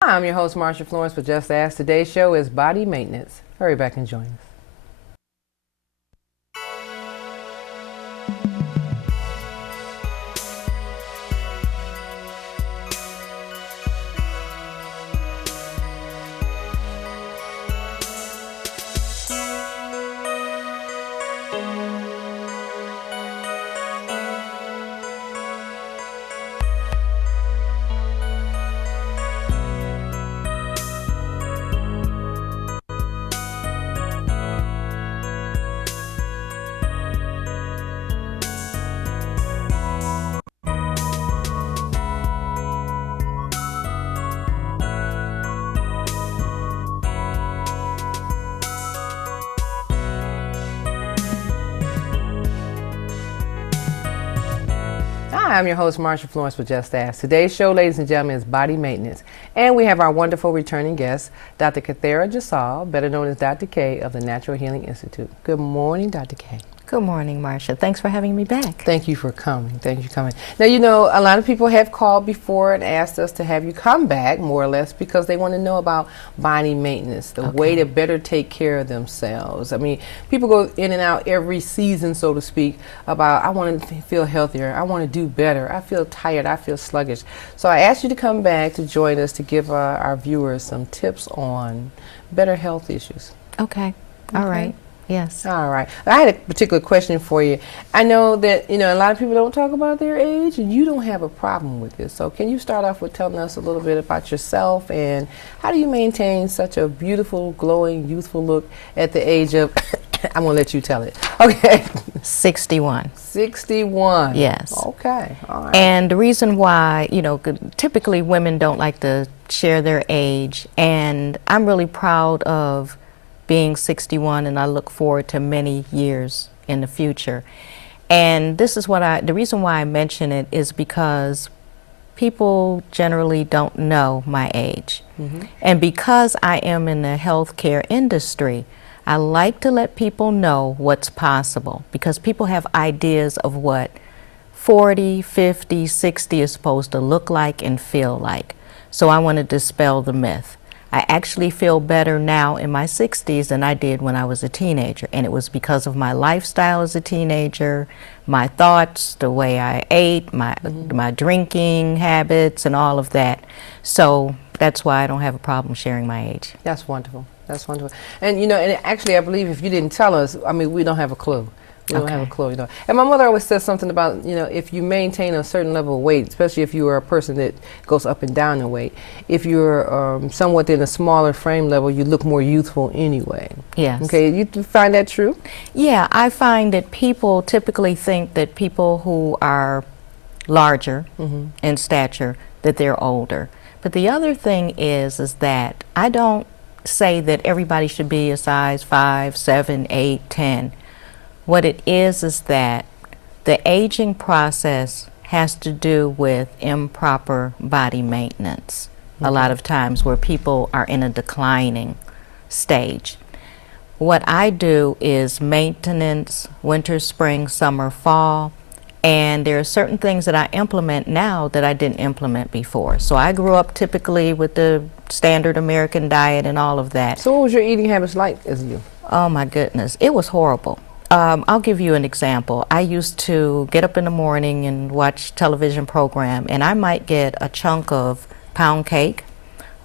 Hi, I'm your host, Marsha Florence with Just Ask. Today's show is Body Maintenance. Hurry back and join us. Hi, I'm your host, Marsha Florence with Just Ask. Today's show, ladies and gentlemen, is Body Maintenance. And we have our wonderful returning guest, Dr. Khephera Jesal, better known as Dr. K of the Natural Healing Institute. Good morning, Dr. K. Good morning, Marsha. Thanks for having me back. Thank you for coming. Thank you for coming. Now, you know, a lot of people have called before and asked us to have you come back, more or less, because they want to know about body maintenance, the way to better take care of themselves. I mean, people go in and out every season, so to speak, about, I want to feel healthier, I want to do better, I feel tired, I feel sluggish. So I asked you to come back to join us to give our viewers some tips on better health issues. Okay. All right. Yes. All right. I had a particular question for you. I know that, you know, a lot of people don't talk about their age, and you don't have a problem with this. So can you start off with telling us a little bit about yourself and how do you maintain such a beautiful, glowing, youthful look at the age of, I'm going to let you tell it. Okay. 61. 61. Yes. Okay. All right. And the reason why, you know, typically women don't like to share their age, and I'm really proud of being 61, and I look forward to many years in the future. And this is what the reason why I mention it is because people generally don't know my age. And because I am in the healthcare industry, I like to let people know what's possible, because people have ideas of what 40, 50, 60 is supposed to look like and feel like. So I want to dispel the myth. I actually feel better now in my 60s than I did when I was a teenager. And it was because of my lifestyle as a teenager, my thoughts, the way I ate, my drinking habits, and all of that. So that's why I don't have a problem sharing my age. That's wonderful. That's wonderful. And, you know, and actually I believe if you didn't tell us, I mean, we don't have a clue. We don't have a clue, you know. And my mother always says something about, you know, if you maintain a certain level of weight, especially if you are a person that goes up and down in weight, if you're somewhat in a smaller frame level, you look more youthful anyway. Yes. Okay, you find that true? Yeah, I find that people typically think that people who are larger in stature, that they're older. But the other thing is that I don't say that everybody should be a size 5, 7, 8, 10. What it is that the aging process has to do with improper body maintenance. A lot of times where people are in a declining stage. What I do is maintenance, winter, spring, summer, fall, and there are certain things that I implement now that I didn't implement before. So I grew up typically with the standard American diet and all of that. So what was your eating habits like as you? Oh my goodness, it was horrible. I'll give you an example. I used to get up in the morning and watch television program, and I might get a chunk of pound cake,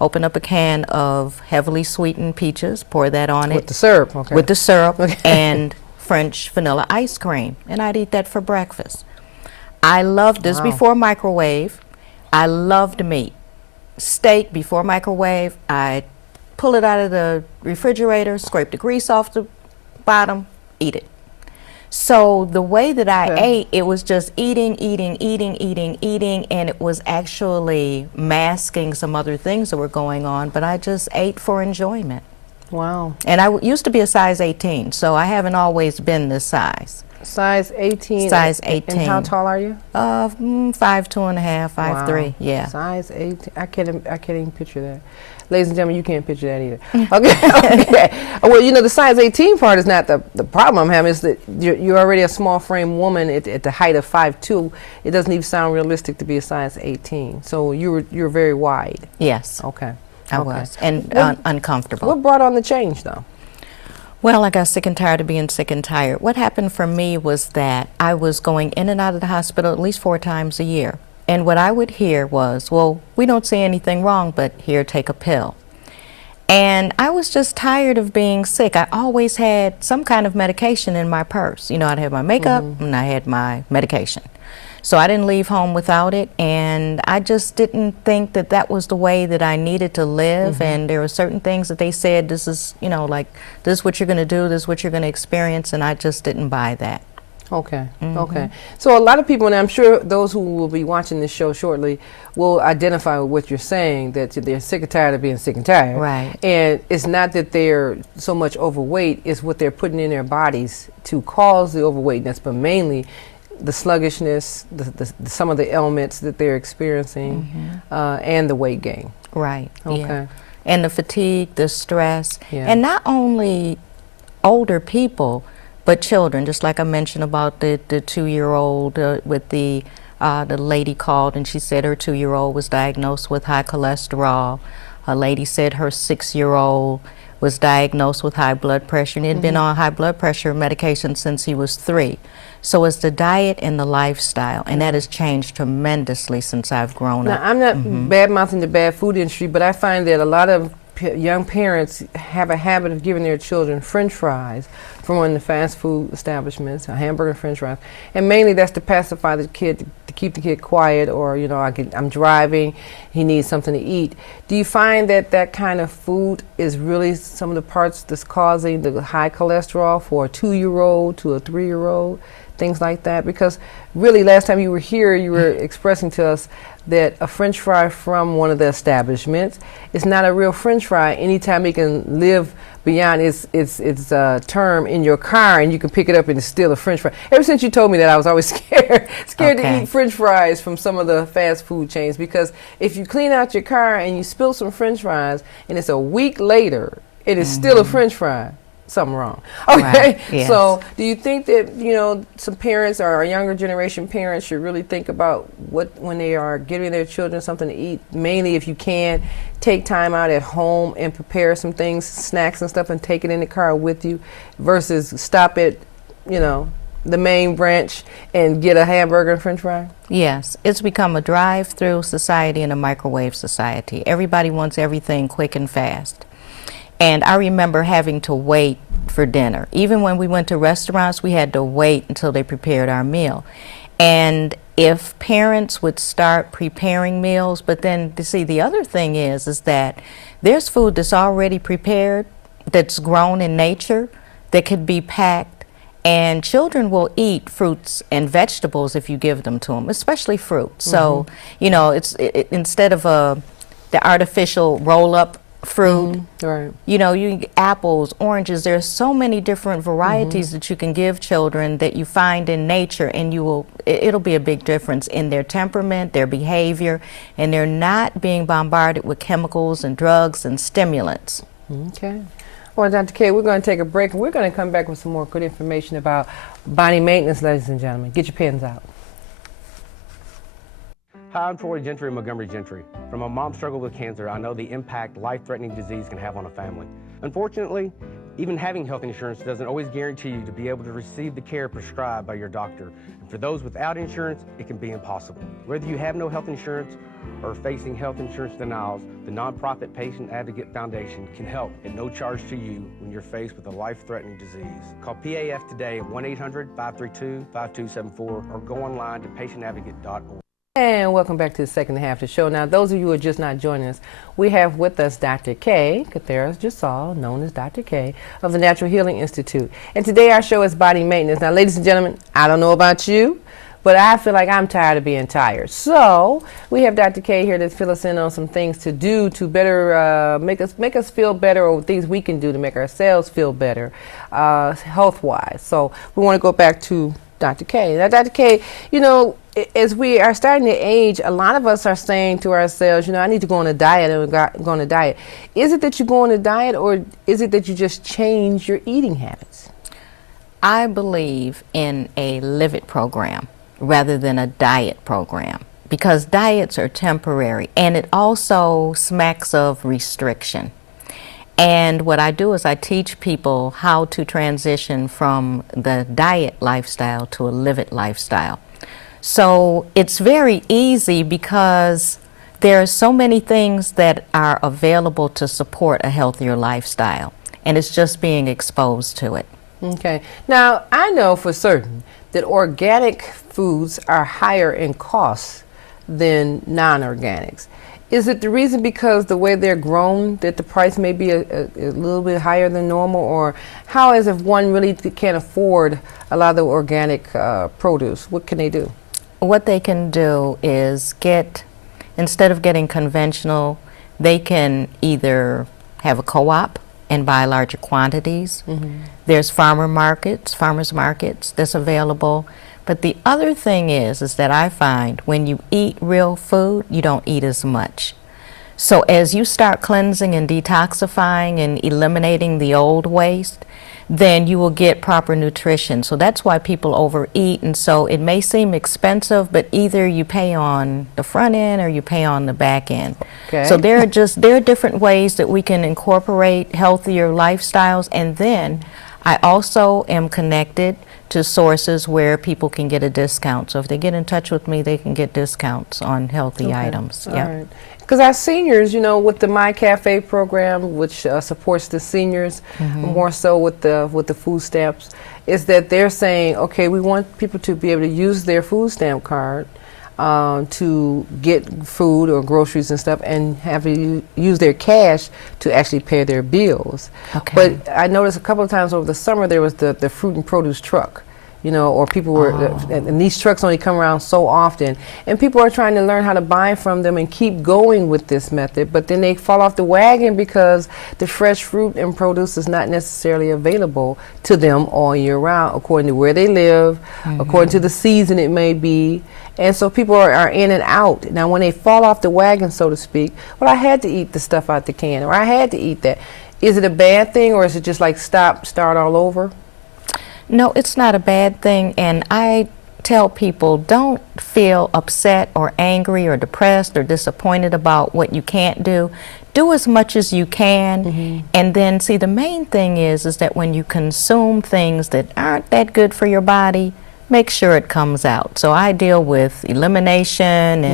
open up a can of heavily sweetened peaches, pour that on it. With the syrup, okay. With the syrup and French vanilla ice cream, and I'd eat that for breakfast. I loved this before microwave. I loved meat. Steak before microwave, I'd pull it out of the refrigerator, scrape the grease off the bottom, eat it. So the way that I ate, it was just eating, and it was actually masking some other things that were going on, but I just ate for enjoyment. Wow. And I used to be a size 18, so I haven't always been this size. Size 18? Size 18. And how tall are you? 5'2.5", 5'3", yeah. Size 18, I can't even picture that. Ladies and gentlemen, you can't picture that either. Okay, okay. Well, you know, the size 18 part is not the problem I'm having. Is that you're already a small frame woman at the height of 5'2". It doesn't even sound realistic to be a size 18. So you're very wide. Yes. Okay. I Okay. was, and uncomfortable. What brought on the change, though? Well, I got sick and tired of being sick and tired. What happened for me was that I was going in and out of the hospital at least 4 times a year. And what I would hear was, well, we don't see anything wrong, but here, take a pill. And I was just tired of being sick. I always had some kind of medication in my purse. You know, I'd have my makeup and I had my medication. So I didn't leave home without it, and I just didn't think that that was the way that I needed to live. And there were certain things that they said, this is, you know, like, this is what you're going to do, this is what you're going to experience, and I just didn't buy that. Okay, okay. So a lot of people, and I'm sure those who will be watching this show shortly will identify with what you're saying, that they're sick and tired of being sick and tired. Right. And it's not that they're so much overweight, it's what they're putting in their bodies to cause the overweightness, but mainly the sluggishness, some of the ailments that they're experiencing, and the weight gain. Right. Okay. Yeah. And the fatigue, the stress, Yeah. and not only older people, but children. Just like I mentioned about the 2-year-old with the lady called and she said her 2-year-old was diagnosed with high cholesterol. A lady said her 6-year-old was diagnosed with high blood pressure, and he had been on high blood pressure medication since he was 3. So it's the diet and the lifestyle, and that has changed tremendously since I've grown up. Now, I'm not bad-mouthing the bad food industry, but I find that a lot of young parents have a habit of giving their children French fries from one of the fast food establishments, a hamburger and French fries, and mainly that's to pacify the kid, to keep the kid quiet, or, you know, I'm driving, he needs something to eat. Do you find that that kind of food is really some of the parts that's causing the high cholesterol for a 2-year-old to a 3-year-old, things like that? Because really, last time you were here, you were expressing to us that a French fry from one of the establishments is not a real French fry anytime it can live beyond its term in your car, and you can pick it up and it's still a French fry. Ever since you told me that, I was always scared to eat French fries from some of the fast food chains, because if you clean out your car and you spill some French fries and it's a week later, it is still a French fry. Something wrong. Okay. Right. Yes. So do you think that, you know, some parents or our younger generation parents should really think about when they are giving their children something to eat, mainly if you can, take time out at home and prepare some things, snacks and stuff, and take it in the car with you, versus stop at, you know, the main branch and get a hamburger and French fry? Yes, it's become a drive-through society and a microwave society. Everybody wants everything quick and fast. And I remember having to wait for dinner. Even when we went to restaurants, we had to wait until they prepared our meal. And if parents would start preparing meals, but then, you see, the other thing is that there's food that's already prepared, that's grown in nature, that could be packed, and children will eat fruits and vegetables if you give them to them, especially fruit. So, you know, instead of the artificial roll-up fruit, Right. you know, you apples, oranges, there's so many different varieties that you can give children that you find in nature, and it'll be a big difference in their temperament, their behavior, and they're not being bombarded with chemicals and drugs and stimulants. Okay. Well, Dr. K, we're going to take a break, and we're going to come back with some more good information about body maintenance, ladies and gentlemen. Get your pens out. Hi, I'm Troy Gentry of Montgomery Gentry. From a mom struggling with cancer, I know the impact life-threatening disease can have on a family. Unfortunately, even having health insurance doesn't always guarantee you to be able to receive the care prescribed by your doctor. And for those without insurance, it can be impossible. Whether you have no health insurance or are facing health insurance denials, the nonprofit Patient Advocate Foundation can help at no charge to you when you're faced with a life-threatening disease. Call PAF today at 1-800-532-5274 or go online to patientadvocate.org. And welcome back to the second half of the show. Now, those of you who are just not joining us, we have with us Dr. K, Khephera Jesal, known as Dr. K, of the Natural Healing Institute. And today our show is body maintenance. Now, ladies and gentlemen, I don't know about you, but I feel like I'm tired of being tired. So we have Dr. K here to fill us in on some things to do to better make us feel better, or things we can do to make ourselves feel better health-wise. So we want to go back to Dr. K. Now, Dr. K, you know, as we are starting to age, a lot of us are saying to ourselves, you know, I need to go on a diet, and go on a diet. Is it that you go on a diet, or is it that you just change your eating habits? I believe in a live it program rather than a diet program, because diets are temporary, and it also smacks of restriction. And what I do is I teach people how to transition from the diet lifestyle to a live it lifestyle. So it's very easy because there are so many things that are available to support a healthier lifestyle, and it's just being exposed to it. Okay. Now, I know for certain that organic foods are higher in cost than non-organics. Is it the reason because the way they're grown that the price may be a little bit higher than normal, or how is if one really can't afford a lot of the organic produce, what can they do? What they can do is instead of getting conventional, they can either have a co-op and buy larger quantities. There's farmers markets that's available. But the other thing is that I find when you eat real food, you don't eat as much. So as you start cleansing and detoxifying and eliminating the old waste, then you will get proper nutrition. So that's why people overeat, and so it may seem expensive, but either you pay on the front end or you pay on the back end. Okay. So there are different ways that we can incorporate healthier lifestyles, and then I also am connected to sources where people can get a discount. So if they get in touch with me, they can get discounts on healthy items. All right. Because our seniors, you know, with the My Cafe program, which supports the seniors more so with the food stamps, is that they're saying, okay, we want people to be able to use their food stamp card to get food or groceries and stuff, and have to use their cash to actually pay their bills. Okay. But I noticed a couple of times over the summer there was the fruit and produce truck, you know, or people were, and these trucks only come around so often, and people are trying to learn how to buy from them and keep going with this method, but then they fall off the wagon because the fresh fruit and produce is not necessarily available to them all year round, according to where they live, according to the season it may be. And so people are in and out. Now when they fall off the wagon, so to speak, well, I had to eat the stuff out the can, or I had to eat that. Is it a bad thing, or is it just like start all over? No, it's not a bad thing, and I tell people don't feel upset or angry or depressed or disappointed about what you can't do. Do as much as you can, and then see, the main thing is that when you consume things that aren't that good for your body, make sure it comes out. So I deal with elimination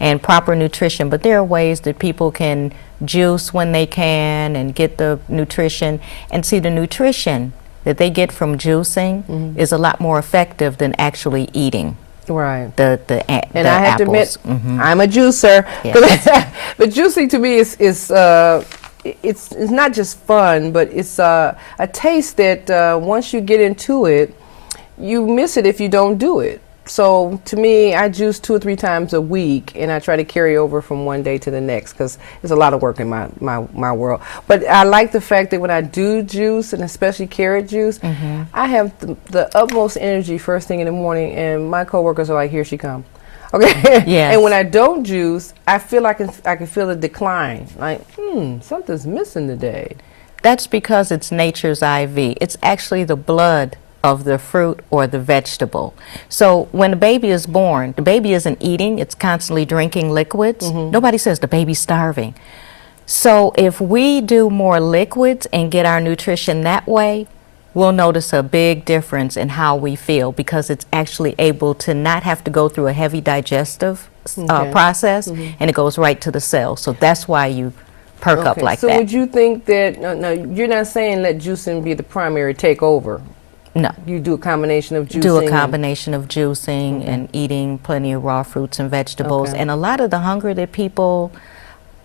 and proper nutrition, but there are ways that people can juice when they can and get the nutrition, and see, the nutrition that they get from juicing is a lot more effective than actually eating. Right. And I have to admit, I'm a juicer. Yes. But juicing to me is it's not just fun, but it's a taste that once you get into it, you miss it if you don't do it. So to me, I juice 2 or 3 times a week, and I try to carry over from one day to the next, because it's a lot of work in my world. But I like the fact that when I do juice, and especially carrot juice, I have the utmost energy first thing in the morning, and my coworkers are like, here she come. Okay. Yes. And when I don't juice, I feel I can feel the decline. Like, something's missing today. That's because it's nature's IV. It's actually the blood of the fruit or the vegetable. So when a baby is born, the baby isn't eating, it's constantly drinking liquids. Nobody says the baby's starving. So if we do more liquids and get our nutrition that way, we'll notice a big difference in how we feel, because it's actually able to not have to go through a heavy digestive process, and it goes right to the cell. So that's why you perk up like that. So would you think that, no, you're not saying let juicing be the primary takeover? No. You do a combination of juicing? Do a combination of juicing and eating plenty of raw fruits and vegetables. And a lot of the hunger that people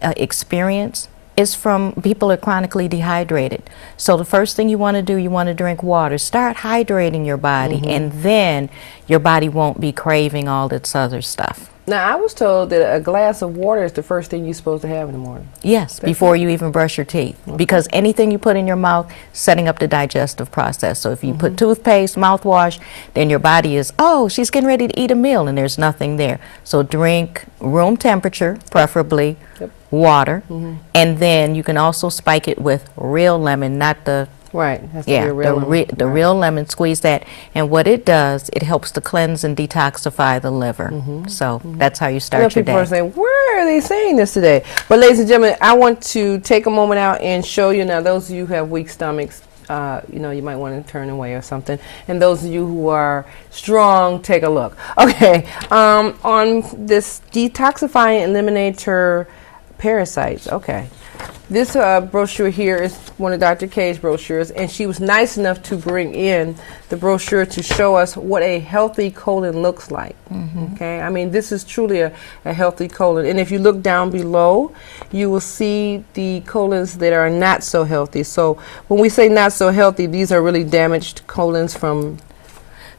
experience is from people are chronically dehydrated. So the first thing you want to do, you want to drink water. Start hydrating your body, and then your body won't be craving all this other stuff. Now, I was told that a glass of water is the first thing you're supposed to have in the morning. Yes, before you even brush your teeth. Because anything you put in your mouth, setting up the digestive process. So if you put toothpaste, mouthwash, then your body is, oh, she's getting ready to eat a meal, and there's nothing there. So drink room temperature, preferably, water, and then you can also spike it with real lemon, not the Right. Has to Yeah, be a real lemon. the real lemon, squeeze that. And what it does, it helps to cleanse and detoxify the liver. So that's how you I know start your people day. are saying, where are they saying this today? But ladies and gentlemen, I want to take a moment out and show you now, those of you who have weak stomachs, you know, you might want to turn away or something. And those of you who are strong, take a look. Okay, on this detoxifying eliminator parasites, okay. This brochure here is one of Dr. K's brochures, and she was nice enough to bring in the brochure to show us what a healthy colon looks like. Okay, I mean, this is truly a healthy colon. And if you look down below, you will see the colons that are not so healthy. So when we say not so healthy, these are really damaged colons from...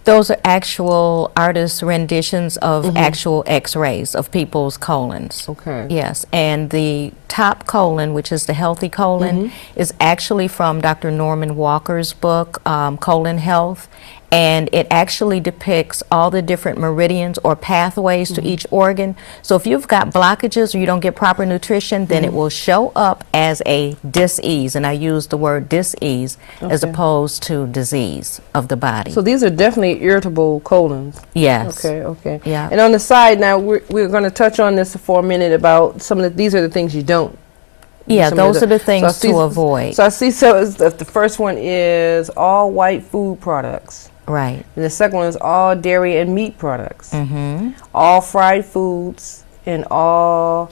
Those are actual artist renditions of actual x-rays of people's colons. Okay. Yes, and the top colon, which is the healthy colon, is actually from Dr. Norman Walker's book, Colon Health, and it actually depicts all the different meridians or pathways to each organ. So if you've got blockages or you don't get proper nutrition, then it will show up as a dis-ease, and I use the word dis-ease as opposed to disease of the body. So these are definitely irritable colons. Yes. Okay, okay. Yeah. And on the side now, we're going to touch on this for a minute about some of the, these are the things you don't. Yeah, some of those are the things to avoid. So I see, so the first one is all white food products. Right. And the second one is all dairy and meat products. All fried foods and all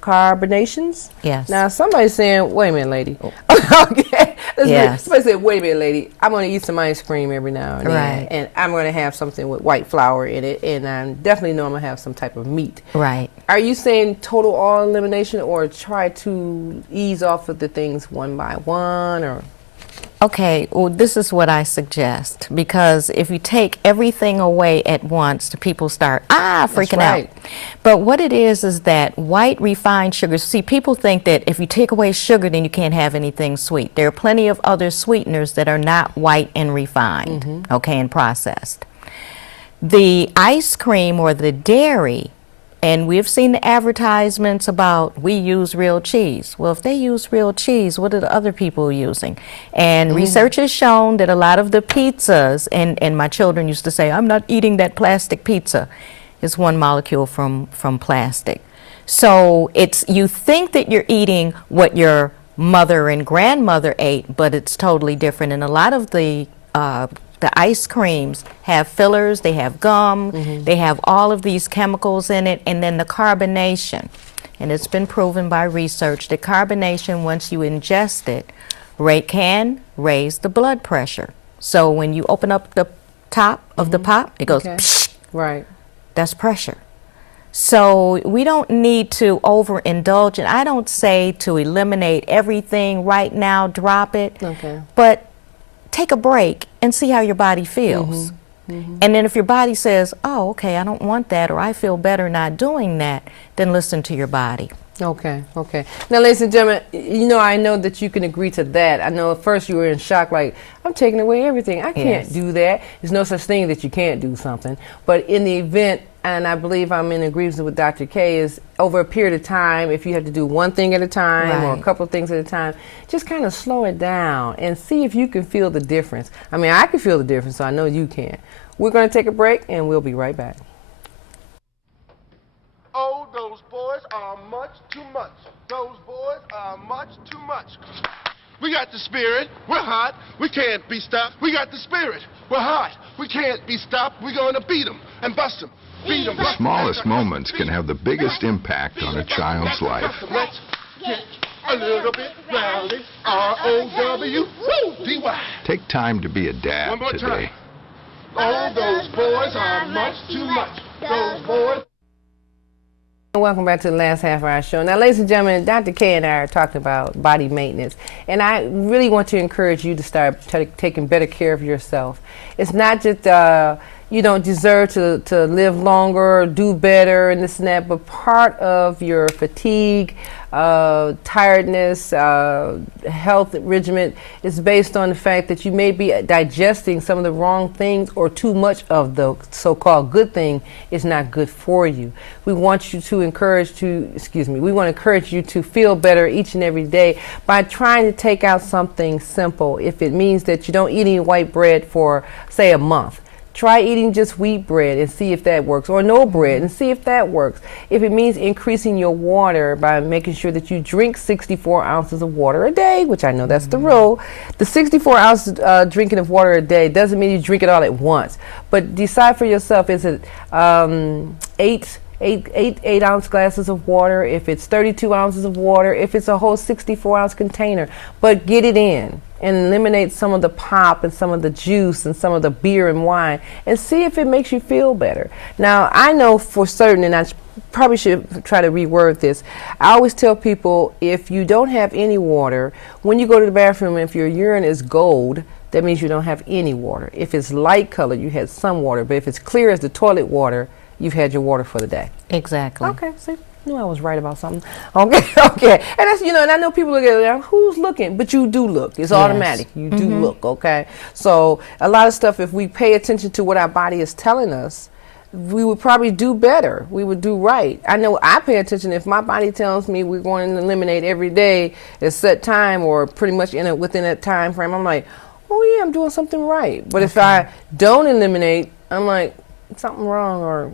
carbonations. Yes. Now somebody's saying, wait a minute, lady. Okay. Yes. Somebody said, wait a minute, lady. I'm going to eat some ice cream every now and then. Right. And I'm going to have something with white flour in it. And I definitely know I'm going to have some type of meat. Right. Are you saying total all elimination, or try to ease off of the things one by one, or? Okay, well, this is what I suggest, because if you take everything away at once, the people start freaking out. But what it is that white refined sugars, see, people think that if you take away sugar, then you can't have anything sweet. There are plenty of other sweeteners that are not white and refined, okay, and processed. The ice cream or the dairy, and we've seen the advertisements about we use real cheese. Well, if they use real cheese, what are the other people using? And research has shown that a lot of the pizzas, and my children used to say, I'm not eating that plastic pizza, is one molecule from plastic. So it's, you think that you're eating what your mother and grandmother ate, but it's totally different. And a lot of the ice creams have fillers, they have gum, they have all of these chemicals in it, and then the carbonation. And it's been proven by research that carbonation, once you ingest it, can raise the blood pressure. So when you open up the top of the pop, it goes, psh, Right. that's pressure. So we don't need to overindulge, and I don't say to eliminate everything right now, drop it, but take a break and see how your body feels. And then if your body says, oh, okay, I don't want that, or I feel better not doing that, then listen to your body. Okay, okay. Now, ladies and gentlemen, you know, I know that you can agree to that. I know at first you were in shock, like, I'm taking away everything. I can't do that. There's no such thing that you can't do something. But in the event, and I believe I'm in agreement with Dr. K, is over a period of time, if you have to do one thing at a time or a couple of things at a time, just kind of slow it down and see if you can feel the difference. I mean, I can feel the difference, so I know you can. We're going to take a break, and we'll be right back. Oh, those boys are much too much. Those boys are much too much. We got the spirit. We're hot. We can't be stopped. We got the spirit. We're hot. We can't be stopped. We're going to beat them and bust them. Beat them. The smallest moments can have the biggest impact on a child's life. Let's get a little bit rowdy. R-O-W-D-Y. Take time to be a dad One more today. time. Oh, those boys are much too much. Those boys. Welcome back to the last half of our show. Now, ladies and gentlemen, Dr. K and I are talking about body maintenance, and I really want to encourage you to start taking better care of yourself. It's not just you don't deserve to live longer, do better, and this and that, but part of your fatigue, tiredness, health regimen is based on the fact that you may be digesting some of the wrong things, or too much of the so-called good thing is not good for you. We want you to we want to encourage you to feel better each and every day by trying to take out something simple. If it means that you don't eat any white bread for, say, a month, try eating just wheat bread and see if that works, or no bread and see if that works. If it means increasing your water by making sure that you drink 64 ounces of water a day, which I know that's the rule, the 64 ounces drinking of water a day doesn't mean you drink it all at once. But decide for yourself, is it 8 ounce glasses of water, if it's 32 ounces of water, if it's a whole 64 ounce container, but get it in and eliminate some of the pop and some of the juice and some of the beer and wine, and see if it makes you feel better. Now, I know for certain, and I probably should try to reword this, I always tell people, if you don't have any water, when you go to the bathroom, if your urine is gold, that means you don't have any water. If it's light color, you had some water, but if it's clear as the toilet water, you've had your water for the day. Exactly. Okay, see, I knew I was right about something. Okay. And that's, and I know people look at it, who's looking? But you do look. It's automatic. You do look, okay? So a lot of stuff, if we pay attention to what our body is telling us, we would probably do better. We would do right. I know I pay attention. If my body tells me we're going to eliminate every day at a set time, or pretty much within that time frame, I'm like, oh yeah, I'm doing something right. But if I don't eliminate, I'm like, something wrong, or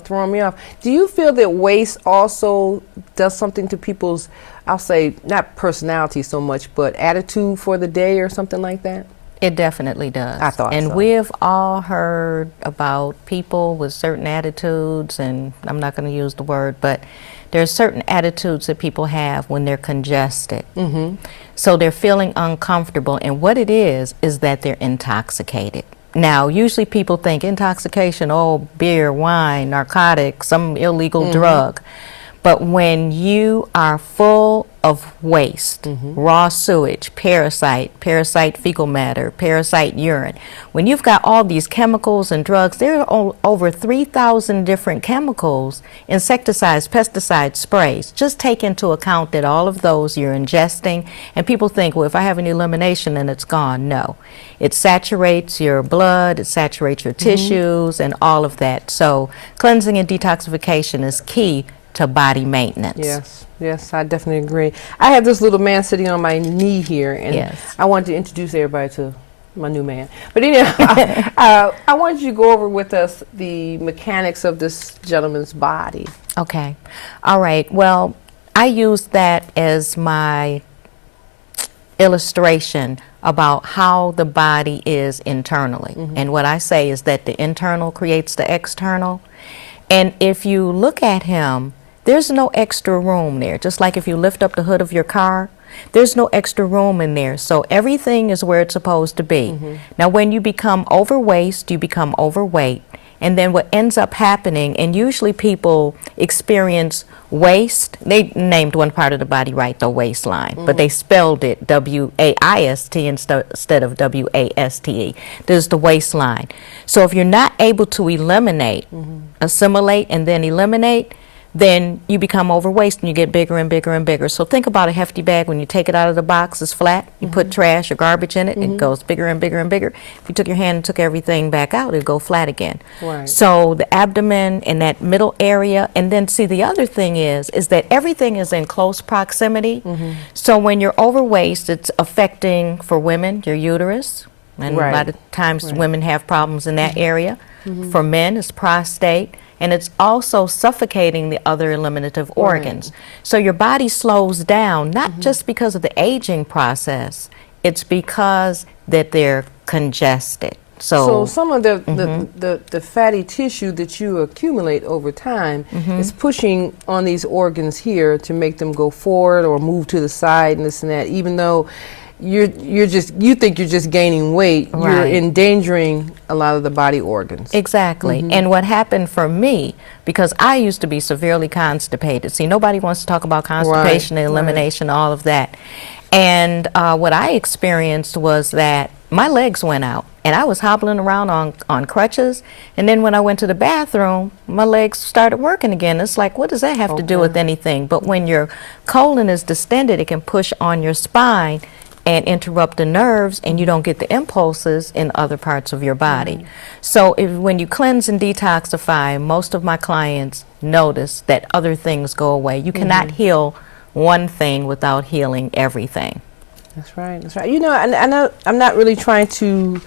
throwing me off. Do you feel that waste also does something to people's, I'll say, not personality so much, but attitude for the day or something like that? It definitely does. I thought so. And we've all heard about people with certain attitudes, and I'm not going to use the word, but there's certain attitudes that people have when they're congested. So they're feeling uncomfortable, and what it is that they're intoxicated. Now, usually people think intoxication, oh, beer, wine, narcotics, some illegal drug. But when you are full of waste, raw sewage, parasite fecal matter, parasite urine, when you've got all these chemicals and drugs, there are over 3,000 different chemicals, insecticides, pesticides, sprays. Just take into account that all of those you're ingesting, and people think, well, if I have an elimination, then it's gone. No. It saturates your blood, it saturates your tissues, and all of that. So cleansing and detoxification is key to body maintenance. Yes, I definitely agree. I have this little man sitting on my knee here, and I wanted to introduce everybody to my new man. But anyway, I wanted you to go over with us the mechanics of this gentleman's body. Okay. All right. Well, I use that as my illustration about how the body is internally. And what I say is that the internal creates the external. And if you look at him, there's no extra room there. Just like if you lift up the hood of your car, there's no extra room in there. So everything is where it's supposed to be. Now, when you become overweight, you become overweight. And then what ends up happening, and usually people experience waist, they named one part of the body right, the waistline, but they spelled it W-A-I-S-T instead of W-A-S-T-E. There's the waistline. So if you're not able to eliminate, assimilate, and then eliminate, then you become overweight and you get bigger and bigger and bigger. So think about a hefty bag. When you take it out of the box, it's flat. You put trash or garbage in it, it goes bigger and bigger and bigger. If you took your hand and took everything back out, it'd go flat again. Right. So the abdomen and that middle area, and then see, the other thing is that everything is in close proximity. So when you're overweight, it's affecting, for women, your uterus. And a lot of times women have problems in that area. For men, it's prostate. And it's also suffocating the other eliminative organs. So your body slows down, not just because of the aging process, it's because that they're congested. So some of the fatty tissue that you accumulate over time is pushing on these organs here to make them go forward or move to the side and this and that, even though you think you're just gaining weight, you're endangering a lot of the body organs. Exactly. And what happened for me, because I used to be severely constipated. See, nobody wants to talk about constipation and elimination, all of that. And what I experienced was that my legs went out, and I was hobbling around on crutches, and then when I went to the bathroom, my legs started working again. It's like, what does that have to do with anything? But when your colon is distended, it can push on your spine and interrupt the nerves, and you don't get the impulses in other parts of your body. So when you cleanse and detoxify, most of my clients notice that other things go away. You cannot heal one thing without healing everything. That's right. That's right. You know, and I know I'm not really trying to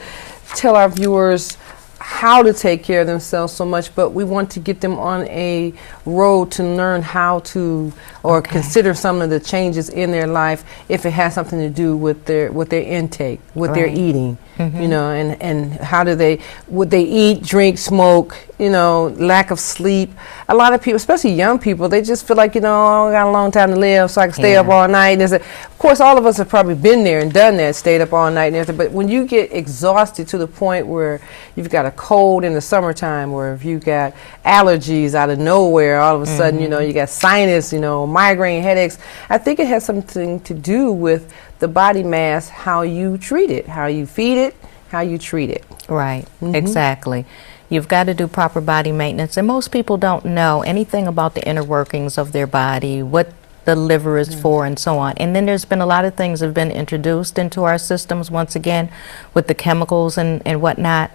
tell our viewers how to take care of themselves so much, but we want to get them on a road to learn how to, or consider some of the changes in their life if it has something to do with their intake, with their eating. You know, and how do would they eat, drink, smoke, you know, lack of sleep. A lot of people, especially young people, they just feel like, you know, I got a long time to live, so I can stay up all night. And of course, all of us have probably been there and done that, stayed up all night and everything. But when you get exhausted to the point where you've got a cold in the summertime, or if you've got allergies out of nowhere, all of a sudden, you know, you got sinus, you know, migraine, headaches, I think it has something to do with the body mass, how you treat it, how you feed it, how you treat it. Right, exactly. You've got to do proper body maintenance, and most people don't know anything about the inner workings of their body, what the liver is for, and so on. And then there's been a lot of things that have been introduced into our systems, once again, with the chemicals and whatnot.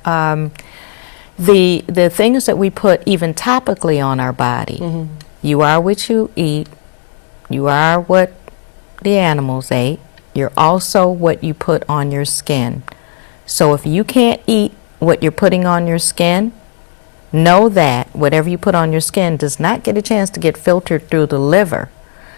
The things that we put even topically on our body, you are what you eat, you are what the animals ate, you're also what you put on your skin. So if you can't eat what you're putting on your skin, know that whatever you put on your skin does not get a chance to get filtered through the liver.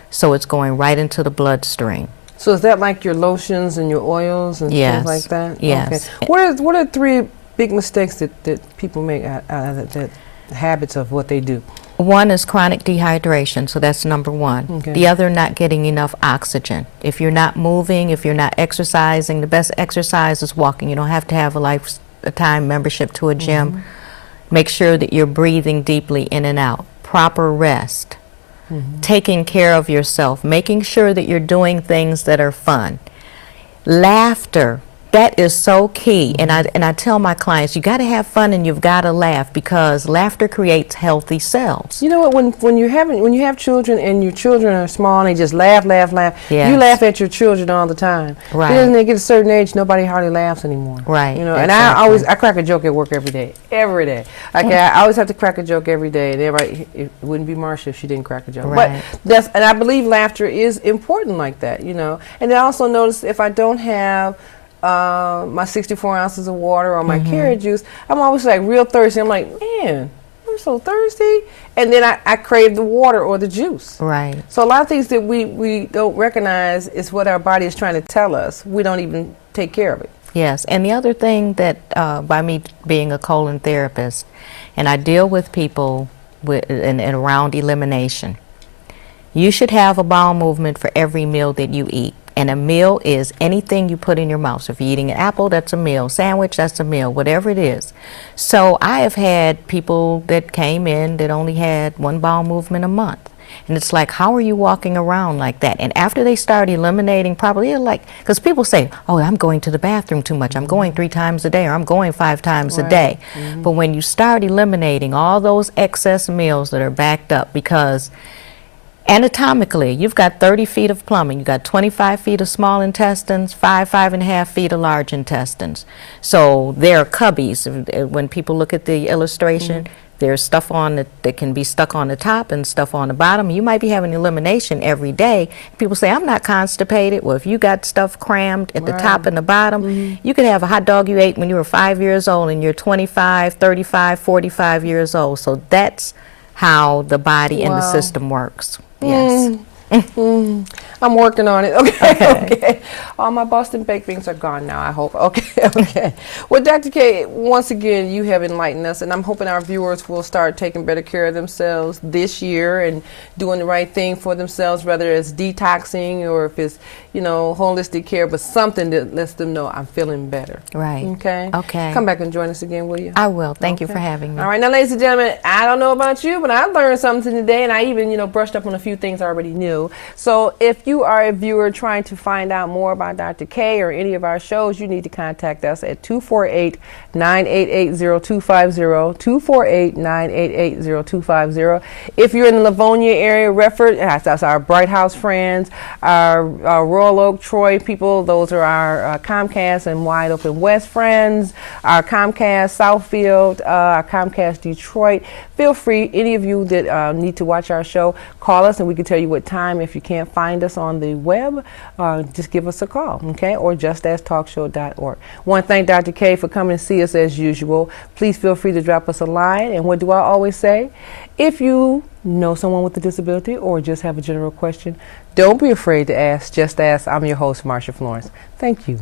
So it's going right into the bloodstream. So is that like your lotions and your oils and things like that? Yes. Okay. What are three big mistakes that people make out of that habits of what they do? One is chronic dehydration, so that's number one. Okay. The other, not getting enough oxygen. If you're not moving, if you're not exercising, the best exercise is walking. You don't have to have a lifetime membership to a gym. Make sure that you're breathing deeply in and out. Proper rest. Taking care of yourself. Making sure that you're doing things that are fun. Laughter. That is so key, and I tell my clients, you got to have fun and you've got to laugh, because laughter creates healthy cells. You know what? When you have children and your children are small and they just laugh, Yes. you laugh at your children all the time. Right. Then they get a certain age, nobody hardly laughs anymore. Right. You know, and Exactly. I crack a joke at work every day. I always have to crack a joke every day. And everybody, it wouldn't be Marsha if she didn't crack a joke. Right. But and I believe laughter is important like that. You know, and I also notice if I don't have my 64 ounces of water or my carrot juice, I'm always like real thirsty. I'm like, man, I'm so thirsty. And then I crave the water or the juice. Right. So a lot of things that we don't recognize is what our body is trying to tell us. We don't even take care of it. Yes, and the other thing that by me being a colon therapist, and I deal with people and around elimination, you should have a bowel movement for every meal that you eat. And a meal is anything you put in your mouth. So if you're eating an apple, that's a meal. Sandwich, that's a meal, whatever it is. So I have had people that came in that only had one bowel movement a month. And it's like, how are you walking around like that? And after they start eliminating properly, like, because people say, oh, I'm going to the bathroom too much. I'm going 3 times a day, or I'm going 5 times a day. But when you start eliminating all those excess meals that are backed up, because anatomically, you've got 30 feet of plumbing. You've got 25 feet of small intestines, 5.5 feet of large intestines. So there are cubbies. When people look at the illustration, there's stuff on that can be stuck on the top and stuff on the bottom. You might be having elimination every day. People say, I'm not constipated. Well, if you got stuff crammed at the top and the bottom, you could have a hot dog you ate when you were 5 years old and you're 25, 35, 45 years old. So that's how the body and the system works. Yes. I'm working on it. Okay. All my Boston baked beans are gone now, I hope. Okay. Well, Dr. K, once again, you have enlightened us, and I'm hoping our viewers will start taking better care of themselves this year and doing the right thing for themselves, whether it's detoxing or if it's, you know, holistic care, but something that lets them know I'm feeling better. Right. Okay? Okay. Come back and join us again, will you? I will. Thank you for having me. All right. Now, ladies and gentlemen, I don't know about you, but I learned something today, and I even, brushed up on a few things I already knew. So if you you are a viewer trying to find out more about Dr. K or any of our shows, you need to contact us at 248-988-0250, 248-988-0250. If you're in the Livonia area, Redford, that's our Bright House friends, our Royal Oak, Troy people, those are our Comcast and Wide Open West friends, our Comcast Southfield, our Comcast Detroit. Feel free, any of you that need to watch our show, call us and we can tell you what time. If you can't find us on the web, just give us a call, okay? Or justasktalkshow.org. Want to thank Dr. K for coming to see us as usual. Please feel free to drop us a line. And what do I always say? If you know someone with a disability or just have a general question, don't be afraid to ask. Just ask. I'm your host, Marsha Florence. Thank you.